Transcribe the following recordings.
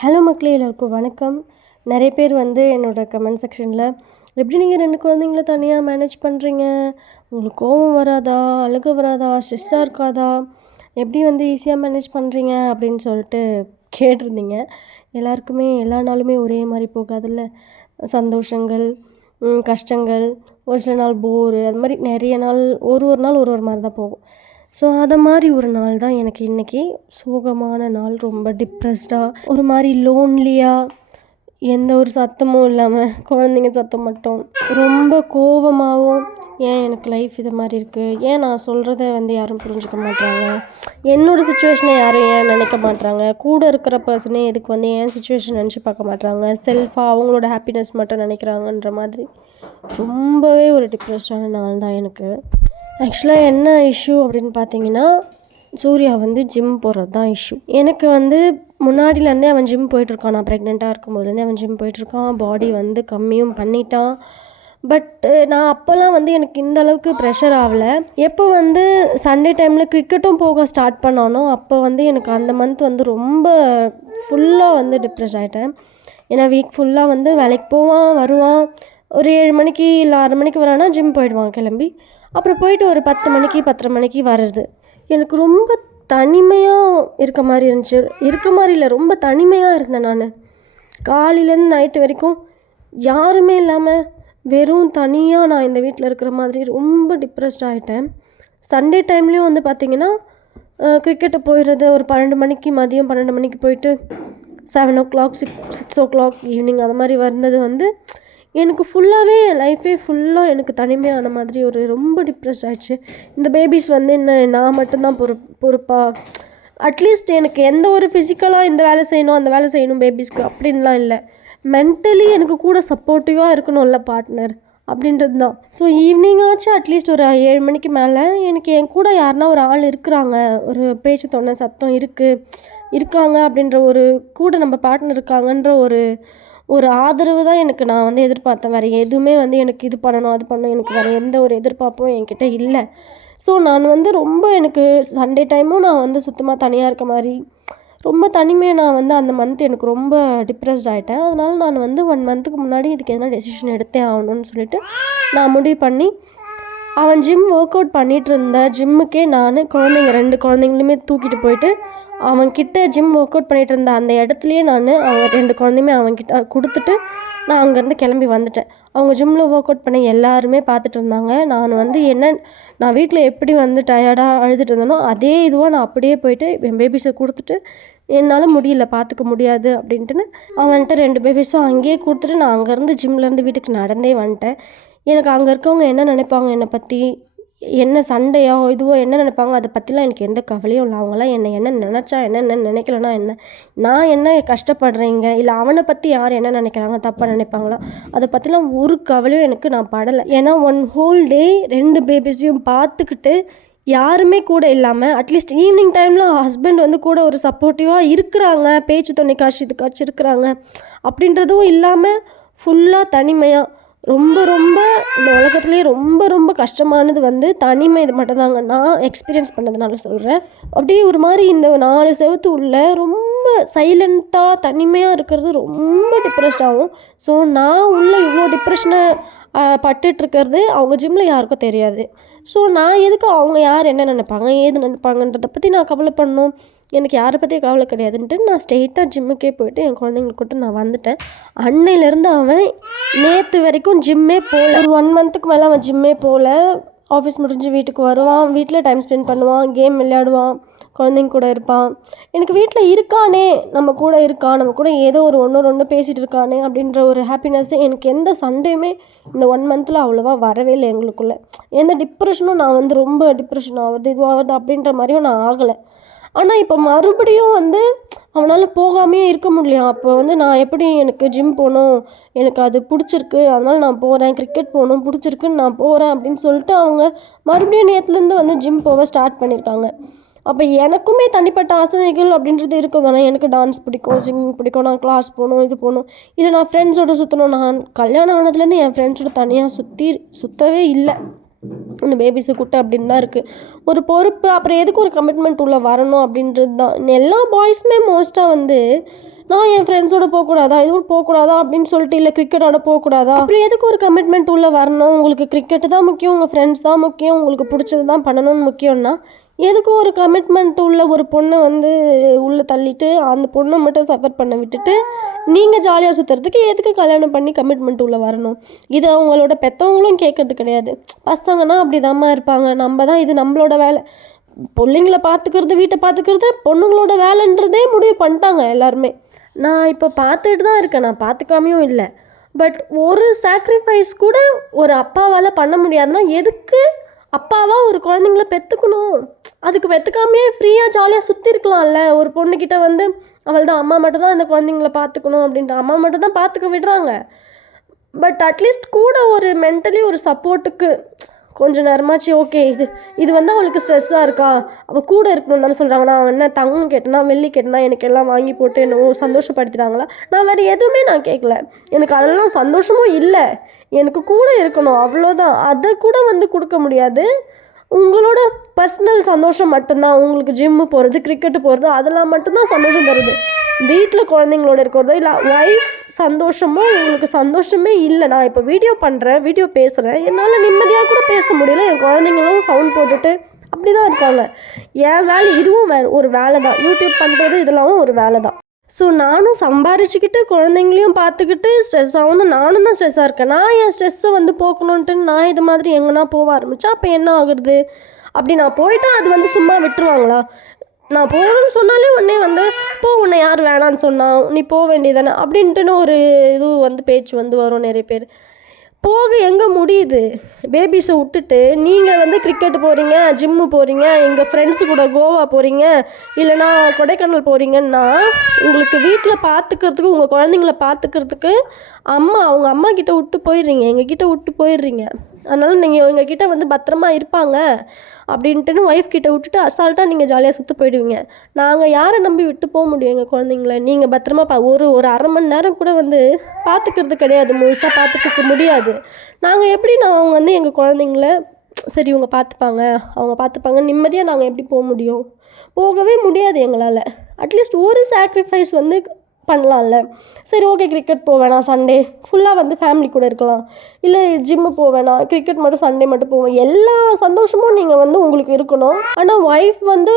Hello மக்களே, எல்லாருக்கும் வணக்கம். நிறைய பேர் என்னோடய கமெண்ட் செக்ஷனில் எப்படி நீங்கள் 2 குழந்தைங்கள தனியாக மேனேஜ் பண்ணுறீங்க, உங்களுக்கு கோபம் வராதா, அழுக வராதா, ஸ்ட்ரெஸ்ஸாக இருக்காதா, எப்படி ஈஸியாக மேனேஜ் பண்ணுறீங்க அப்படின்னு சொல்லிட்டு கேட்டிருந்தீங்க. எல்லாருக்குமே எல்லா நாளுமே ஒரே மாதிரி போகாதுல்ல. சந்தோஷங்கள், கஷ்டங்கள், ஒரு சில நாள் போரு, அது மாதிரி நிறைய நாள் ஒரு நாள் ஒரு மாதிரி தான் போகும். ஸோ அதை மாதிரி ஒரு நாள் தான் எனக்கு இன்றைக்கி. சோகமான நாள், ரொம்ப டிப்ரெஸ்டாக, ஒரு மாதிரி லோன்லியாக, எந்த ஒரு சத்தமும் இல்லாமல் குழந்தைங்க சத்தம் மட்டும், ரொம்ப கோபமாகவும், ஏன் எனக்கு லைஃப் இது மாதிரி இருக்குது, ஏன் நான் சொல்கிறத யாரும் புரிஞ்சுக்க மாட்டாங்க, என்னோடய சுச்சுவேஷனை யாரும் ஏன் நினைக்க மாட்டாங்க, கூட இருக்கிற பர்சனே எதுக்கு ஏன் சுச்சுவேஷன் நினச்சி பார்க்க மாட்டாங்க, செல்ஃபாக அவங்களோட ஹாப்பினஸ் மட்டும் நினைக்கிறாங்கன்ற மாதிரி ரொம்பவே ஒரு டிப்ரெஸ்டான நாள் தான் எனக்கு. ஆக்சுவலாக என்ன இஷ்யூ அப்படின்னு பார்த்தீங்கன்னா, சூர்யா ஜிம் போகிறது தான் இஷ்யூ. எனக்கு முன்னாடியிலேருந்தே அவன் ஜிம் போயிட்டுருக்கான். நான் ப்ரெக்னெண்ட்டாக இருக்கும்போதுலேருந்தே அவன் ஜிம் போயிட்டுருக்கான். பாடி கம்மியும் பண்ணிட்டான். பட் நான் அப்போல்லாம் எனக்கு இந்த அளவுக்கு ப்ரெஷர் ஆகலை. எப்போ சண்டே டைமில் கிரிக்கெட்டும் போக ஸ்டார்ட் பண்ணானோ அப்போ எனக்கு அந்த மந்த் ரொம்ப ஃபுல்லாக டிப்ரெஸ் ஆகிட்டேன். ஏன்னா வீக் ஃபுல்லாக வேலைக்கு போவான், வருவான், ஒரு 7 மணிக்கு இல்லை 6 மணிக்கு வரானா ஜிம் போயிடுவான் கிளம்பி. அப்புறம் போயிட்டு ஒரு 10 மணிக்கு 10:30 மணிக்கு வர்றது. எனக்கு ரொம்ப தனிமையாக இருக்க மாதிரி இருந்துச்சு. இருக்க மாதிரி இல்லை, ரொம்ப தனிமையாக இருந்தேன் நான். காலையிலேருந்து நைட்டு வரைக்கும் யாருமே இல்லாமல் வெறும் தனியாக நான் இந்த வீட்டில் இருக்கிற மாதிரி ரொம்ப டிப்ரெஸ்ட் ஆகிட்டேன். சண்டே டைம்லேயும் பார்த்திங்கன்னா கிரிக்கெட்டு போயிடுறது. ஒரு 12 மணிக்கு, மதியம் 12 மணிக்கு போயிட்டு 7 o'clock 6 o'clock ஈவினிங் அது மாதிரி வந்தது எனக்கு ஃபுல்லாகவே லைஃபே ஃபுல்லாக எனக்கு தனிமையான மாதிரி ஒரு ரொம்ப டிப்ரெஸ்ட் ஆகிடுச்சு. இந்த பேபிஸ் என்ன நான் மட்டும்தான் பொறுப்பா, அட்லீஸ்ட் எனக்கு எந்த ஒரு ஃபிசிக்கலாக இந்த வேலை செய்யணும் அந்த வேலை செய்யணும் பேபிஸ்க்கு அப்படின்லாம் இல்லை, மென்டலி எனக்கு கூட சப்போர்ட்டிவாக இருக்கணும்ல பார்ட்னர் அப்படின்றது தான். ஸோ ஈவினிங்காச்சும் அட்லீஸ்ட் ஒரு 7 மணிக்கு மேலே எனக்கு என் கூட யாருன்னா ஒரு ஆள் இருக்கிறாங்க, ஒரு பேச்சு தொன்ன சத்தம் இருக்காங்க அப்படின்ற ஒரு கூட நம்ம பார்ட்னர் இருக்காங்கன்ற ஒரு ஆதரவு தான் எனக்கு நான் எதிர்பார்த்தேன். வேறு எதுவுமே எனக்கு இது பண்ணணும் அது பண்ணணும், எனக்கு வேறு எந்த ஒரு எதிர்பார்ப்பும் என்கிட்ட இல்லை. ஸோ நான் ரொம்ப எனக்கு சண்டே டைமும் நான் சுத்தமாக தனியாக இருக்க மாதிரி ரொம்ப தனிமையாக நான் அந்த மந்த் எனக்கு ரொம்ப டிப்ரெஸ்ட் ஆகிட்டேன். அதனால் நான் 1 மந்த்துக்கு முன்னாடி இதுக்கு எதனா டெசிஷன் எடுத்தே ஆகணும்னு சொல்லிட்டு நான் முடிவு பண்ணி, அவன் ஜிம் ஒர்க் அவுட் பண்ணிகிட்டு இருந்த ஜிம்முக்கே நான் 2 குழந்தைங்களுமே தூக்கிட்டு போயிட்டு அவன்கிட்ட ஜிம் ஒர்க் அவுட் பண்ணிகிட்டு இருந்த அந்த இடத்துலையே அவங்க 2 குழந்தையுமே அவன்கிட்ட கொடுத்துட்டு நான் அங்கேருந்து கிளம்பி வந்துட்டேன். அவங்க ஜிம்மில் ஒர்க் அவுட் பண்ண எல்லாருமே பார்த்துட்டு இருந்தாங்க. நான் வீட்டில் எப்படி டயர்டாக அழுதுட்டு இருந்தேனோ அதே இதுவாக நான் அப்படியே போயிட்டு என் பேபிஸை கொடுத்துட்டு, என்னால் முடியல பார்த்துக்க முடியாது அப்படின்ட்டுன்னு அவன்கிட்ட 2 பேபிஸும் அங்கேயே கொடுத்துட்டு நான் அங்கேருந்து ஜிம்லேருந்து வீட்டுக்கு நடந்தே வந்துட்டேன். எனக்கு அங்கே இருக்கவங்க என்ன நினைப்பாங்க என்னை பற்றி, என்ன சண்டையோ இதுவோ என்ன நினைப்பாங்க அதை பற்றிலாம் எனக்கு எந்த கவலையும் இல்லை. அவங்களாம் என்ன நினச்சா என்ன நினைக்கலன்னா என்ன, நான் என்ன கஷ்டப்படுறேங்க, இல்லை அவனை பற்றி யார் என்ன நினைக்கிறாங்க தப்பாக நினைப்பாங்களா, அதை பற்றிலாம் ஒரு கவலையும் நான் படலை. ஏன்னா 1 whole day 2 பேபிஸையும் பார்த்துக்கிட்டு யாருமே கூட இல்லாமல், அட்லீஸ்ட் ஈவினிங் டைமில் ஹஸ்பண்ட் கூட ஒரு சப்போர்ட்டிவாக இருக்கிறாங்க, பேச்சு துணைக்காட்சி இதுக்காச்சும் இருக்கிறாங்க அப்படின்றதும் இல்லாமல் ஃபுல்லாக தனிமையாக ரொம்ப இந்த உலகத்துலேயே ரொம்ப கஷ்டமானது தனிமை. இது மட்டும்தாங்க நான் எக்ஸ்பீரியன்ஸ் பண்ணதுனால சொல்கிறேன். அப்படியே ஒரு மாதிரி இந்த 4 செவத்து உள்ள ரொம்ப சைலண்ட்டாக தனிமையாக இருக்கிறது ரொம்ப டிப்ரெஸ்ட் ஆகும். ஸோ நான் இவ்வளோ டிப்ரெஷனை பட்டுட்ருக்கிறது அவங்க ஜிம்மில் யாருக்கும் தெரியாது. ஸோ நான் எதுக்கு அவங்க யார் என்ன நினைப்பாங்க ஏது நினைப்பாங்கன்றதை பற்றி நான் கவலை பண்ணணும், எனக்கு யாரை பற்றியும் கவலை கிடையாதுன்ட்டு நான் ஸ்ட்ரெயிட்டாக ஜிம்முக்கே போய்ட்டு என் குழந்தைங்களுக்கு கொடுத்து நான் வந்துட்டேன். அன்னையிலேருந்து அவன் நேற்று வரைக்கும் ஜிம்மே போகல. ஒரு 1 மந்த்துக்கு மேலே அவன் ஜிம்மே போகல. ஆஃபீஸ் முடிஞ்சு வீட்டுக்கு வருவான், வீட்டில் டைம் ஸ்பெண்ட் பண்ணுவான், கேம் விளையாடுவான், குழந்தைங்க கூட இருப்பான். எனக்கு வீட்டில் இருக்கானே, நம்ம கூட இருக்கான், நம்ம கூட ஏதோ ஒரு ஒன்று பேசிகிட்டு இருக்கானே அப்படின்ற ஒரு ஹாப்பினஸ்ஸே எனக்கு எந்த சண்டேயுமே இந்த 1 மந்தில் அவ்வளோவா வரவே இல்லை எங்களுக்குள்ளே. எந்த டிப்ரெஷனும் நான் ரொம்ப டிப்ரெஷன் ஆகுது இதுவாகுது அப்படின்ற மாதிரியும் நான் ஆகலை. ஆனால் இப்போ மறுபடியும் அவனால் போகாமையே இருக்க முடியல. அப்போ நான் எப்படி எனக்கு ஜிம் போகணும், எனக்கு அது பிடிச்சிருக்கு, அதனால் நான் போகிறேன், கிரிக்கெட் போகணும் பிடிச்சிருக்குன்னு நான் போகிறேன் அப்படின்னு சொல்லிட்டு அவங்க மறுபடியும் நேற்றுலேருந்து ஜிம் போக ஸ்டார்ட் பண்ணியிருக்காங்க. அப்போ எனக்குமே தனிப்பட்ட ஆசைகள் அப்படின்றது இருக்கும் தானே. எனக்கு டான்ஸ் பிடிக்கும், சிங்கிங் பிடிக்கும், நான் கிளாஸ் போகணும், இது போகணும், இல்லை நான் ஃப்ரெண்ட்ஸோடு சுற்றணும். நான் கல்யாணம் ஆனதுலேருந்து என் ஃப்ரெண்ட்ஸோட தனியாக சுற்றவே இல்லை. இன்னும் பேபிஸை கூட்ட அப்படின்னு தான் இருக்குது ஒரு பொறுப்பு. அப்புறம் எதுக்கு ஒரு கமிட்மெண்ட் உள்ளே வரணும் அப்படின்றது தான். எல்லா பாய்ஸுமே மோஸ்ட்டாக நான் என் ஃப்ரெண்ட்ஸோட போகக்கூடாதா, இதுவும் போகக்கூடாதா அப்படின்னு சொல்லிட்டு, இல்லை கிரிக்கெட்டோட போகக்கூடாதா, அப்புறம் எதுக்கு ஒரு கமிட்மெண்ட் உள்ளே வரணும்? உங்களுக்கு கிரிக்கெட்டு தான் முக்கியம், உங்கள் ஃப்ரெண்ட்ஸ் தான் முக்கியம், உங்களுக்கு பிடிச்சது தான் பண்ணணும்னு முக்கியம்னா எதுக்கு ஒரு கமிட்மெண்ட் உள்ள ஒரு பொண்ணை வந்து உள்ளே தள்ளிட்டு அந்த பொண்ணை மட்டும் சஃபர் பண்ண விட்டுட்டு நீங்கள் ஜாலியாக சுற்றுறதுக்கு எதுக்கு கல்யாணம் பண்ணி கமிட்மெண்ட் உள்ளே வரணும்? இதை அவங்களோட பெற்றவங்களும் கேட்கறது கிடையாது. பசங்கன்னா அப்படி தாம்மா இருப்பாங்க, நம்ம தான் இது நம்மளோட வேலை, பிள்ளைங்களை பார்த்துக்கிறது வீட்டை பார்த்துக்கிறது பொண்ணுங்களோட வேலைன்றதே முடிவு பண்ணிட்டாங்க எல்லாருமே. நான் இப்போ பார்த்துட்டு தான் இருக்கேன், நான் பார்த்துக்காமையும் இல்லை. பட் ஒரு சாக்ரிஃபைஸ் கூட ஒரு அப்பாவால் பண்ண முடியாதுன்னா எதுக்கு அப்பாவாக ஒரு குழந்தைங்கள பெற்றுக்கணும்? அதுக்கு பெற்றுக்காமையே ஃப்ரீயாக ஜாலியாக சுற்றி இருக்கலாம்ல. ஒரு பொண்ணுக்கிட்ட வந்து அவள் தான் அம்மா மட்டும் தான் இந்த குழந்தைங்கள பார்த்துக்கணும் அப்படின்ட்டு அம்மா மட்டும் தான் பார்த்துக்க விடுறாங்க. பட் அட்லீஸ்ட் கூட ஒரு மென்டலி ஒரு சப்போர்ட்டுக்கு கொஞ்சம் நேரமாச்சு ஓகே இது வந்து அவளுக்கு ஸ்ட்ரெஸ்ஸாக இருக்கா, அவள் கூட இருக்கணும்னு தானே சொல்கிறாங்க. நான் என்ன தங்கம் கேட்டேன்னா வெள்ளி கேட்டேன்னா எனக்கு எல்லாம் வாங்கி போட்டு என்னவோ சந்தோஷப்படுத்திட்டாங்களா? நான் வேறு எதுவுமே நான் கேட்கல, எனக்கு அதெல்லாம் சந்தோஷமும் இல்லை, எனக்கு கூட இருக்கணும் அவ்வளோதான். அதை கூட வந்து கொடுக்க முடியாது. உங்களோட பர்சனல் சந்தோஷம் மட்டும்தான், உங்களுக்கு ஜிம்மு போகிறது கிரிக்கெட்டு போகிறது அதெல்லாம் மட்டும்தான் சந்தோஷம் தருது. வீட்டில் குழந்தைங்களோட இருக்கிறதோ இல்லை ஒய்ஃப் சந்தோஷமோ உங்களுக்கு சந்தோஷமே இல்லை. நான் இப்போ வீடியோ பண்ணுறேன், வீடியோ பேசுகிறேன், என்னால் நிம்மதியாக கூட பேச முடியல. என் குழந்தைங்களும் சவுண்ட் போட்டுட்டு அப்படி தான் இருக்காங்க. என் வேலை இதுவும் ஒரு வேலை தான், யூடியூப் பண்ணுறது இதெல்லாம் ஒரு வேலை தான். ஸோ நானும் சம்பாரிச்சுக்கிட்டு குழந்தைங்களையும் பார்த்துக்கிட்டு ஸ்ட்ரெஸ்ஸாக வந்து நானும் தான் ஸ்ட்ரெஸ்ஸாக இருக்கேன். நான் என் ஸ்ட்ரெஸ்ஸை வந்து போக்கணுன்ட்டு நான் இது மாதிரி எங்கன்னா போக ஆரம்பித்தா அப்போ என்ன ஆகுறது? அப்படி நான் போயிட்டா அது வந்து சும்மா விட்டுருவாங்களா? நான் போகணும்னு சொன்னாலே உடனே வந்து உன்னை யார் வேணான்னு சொன்னா, நீ போக வேண்டியதானே அப்படின்ட்டுன்னு ஒரு இது வந்து பேச்சு வந்து வரும் நிறைய பேர். போக எங்கே முடியுது? பேபிஸை விட்டுட்டு நீங்கள் வந்து கிரிக்கெட்டு போகிறீங்க, ஜிம்மு போகிறீங்க, எங்கள் ஃப்ரெண்ட்ஸு கூட கோவா போகிறீங்க, இல்லைனா கொடைக்கானல் போகிறீங்கன்னா உங்களுக்கு வீட்டில் பார்த்துக்கிறதுக்கு உங்கள் குழந்தைங்கள பார்த்துக்கிறதுக்கு அவங்க அம்மா கிட்ட விட்டு போயிடுறீங்க, எங்கள் கிட்டே விட்டு போயிடுறீங்க. அதனால் நீங்கள் எங்கள் கிட்டே வந்து பத்திரமா இருப்பாங்க அப்படின்ட்டுன்னு ஒய்ஃப் கிட்ட விட்டுட்டு அசால்ட்டாக நீங்கள் ஜாலியாக சுற்ற போயிடுவீங்க. நாங்கள் யாரை நம்பி விட்டு போக முடியும் எங்கள் குழந்தைங்கள? நீங்கள் பத்திரமா ஒரு அரை மணி நேரம் கூட வந்து பார்த்துக்கிறது கிடையாது, முழுசாக பார்த்துக்க முடியாது. நாங்கள் எப்படி அவங்க வந்து எங்கள் குழந்தைங்கள சரி இவங்க பார்த்துப்பாங்க நிம்மதியாக நாங்கள் எப்படி போக முடியும்? போகவே முடியாது எங்களால். அட்லீஸ்ட் ஒரு சாக்ரிஃபைஸ் வந்து பண்ணலாம்ல. சரி ஓகே கிரிக்கெட் போவேணா, சண்டே ஃபுல்லாக வந்து ஃபேமிலி கூட இருக்கலாம், இல்லை ஜிம்மு போவேணா, கிரிக்கெட் மட்டும் சண்டே மட்டும் போவேன், எல்லா சந்தோஷமும் நீங்கள் வந்து உங்களுக்கு இருக்கணும். ஆனால் ஒய்ஃப் வந்து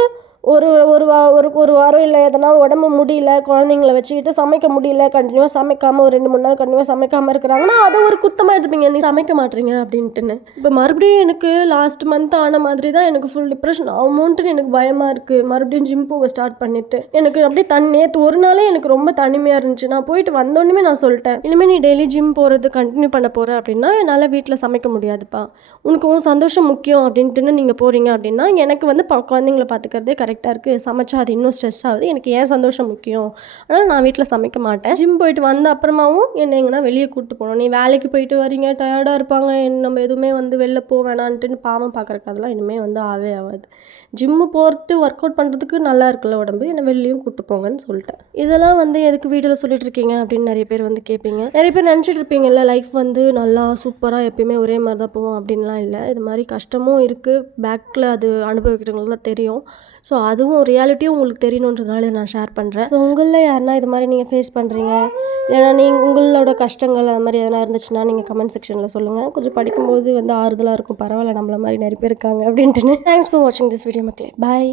ஒரு வாரம் இல்லை எதனா உடம்பு முடியல, குழந்தைங்கள வச்சுக்கிட்டு சமைக்க முடியல, கண்டினியூவாக சமைக்காமல் ஒரு 2-3 நாள் கண்டினியூவாக சமைக்காமல் இருக்கிறாங்கன்னா அதை ஒரு குத்தமாக எடுத்துப்பீங்க, நீ சமைக்க மாட்டீங்க அப்படின்ட்டுன்னு. இப்போ மறுபடியும் எனக்கு லாஸ்ட் மந்த் ஆன மாதிரி தான் எனக்கு ஃபுல் டிப்ரெஷன் ஆகுமோன்ட்டுன்னு எனக்கு பயமாக இருக்குது. மறுபடியும் ஜிம் போக ஸ்டார்ட் பண்ணிவிட்டு எனக்கு அப்படியே நேற்று ஒரு நாளே எனக்கு ரொம்ப தனிமையாக இருந்துச்சு. நான் போயிட்டு வந்தோடனே நான் சொல்லிட்டேன், இனிமேல் நீ டெய்லி ஜிம் போகிறது கண்டினியூ பண்ண போகிற அப்படின்னா என்னால் வீட்டில் சமைக்க முடியாதுப்பா, உனக்கு உன் சந்தோஷம் முக்கியம் அப்படின்ட்டுன்னு நீங்கள் போகிறீங்க அப்படின்னா எனக்கு வந்து குழந்தைங்கள பார்த்துக்கிறதே கரெக்டாக இருக்குது, சமைச்சா அது இன்னும் ஸ்ட்ரெஸ் ஆகுது, எனக்கு ஏன் சந்தோஷம் முக்கியம், அதனால் நான் வீட்டில் சமைக்க மாட்டேன். ஜிம் போயிட்டு வந்த அப்புறமாவும் என்னை எங்கன்னா வெளியே கூப்பிட்டு போகணும். நீ வேலைக்கு போயிட்டு வரீங்க, டயர்டாக இருப்பாங்க, நம்ம எதுவுமே வந்து வெளில வேணான்ட்டுன்னு பாவம் பார்க்குறக்கு அதெல்லாம் இனிமேல் வந்து ஆகாது. ஜிம்மு போகிறது ஒர்க் அவுட் பண்ணுறதுக்கு நல்லா இருக்குல்ல உடம்பு, என்னை வெளிலையும் கூப்பிட்டு போங்கன்னு சொல்லிட்டேன். இதெல்லாம் வந்து எதுக்கு வீடியோவில் சொல்லிட்டு இருக்கீங்க அப்படின்னு நிறைய பேர் வந்து கேட்பீங்க. நிறைய பேர் நினச்சிட்டு இருப்பீங்கல்ல லைஃப் வந்து நல்லா சூப்பராக எப்பயுமே ஒரே மாதிரி தான் போவோம் அப்படின்லாம் இல்லை. இது மாதிரி கஷ்டமும் இருக்குது, பேக்கில் அது அனுபவிக்கிறவங்களுக்குலாம் தெரியும். ஸோ அதுவும் ரியாலிட்டியும் உங்களுக்கு தெரியணுன்றதுனால நான் ஷேர் பண்ணுறேன். ஸோ உங்களில் யாருன்னா இது மாதிரி நீங்கள் ஃபேஸ் பண்ணுறீங்க, இல்லைனா நீங்கள் உங்களோட கஷ்டங்கள் அது மாதிரி எதனா இருந்துச்சுன்னா நீங்கள் கமெண்ட் செக்ஷனில் சொல்லுங்கள். கொஞ்சம் படிக்கும்போது வந்து ஆறுதலாக இருக்கும், பரவாயில்ல நம்மள மாதிரி நிறைய பேர் இருக்காங்க அப்படின்ட்டுன்னு. தேங்க்ஸ் ஃபார் வாட்சிங் திஸ் வீடியோ மக்களே, பாய்.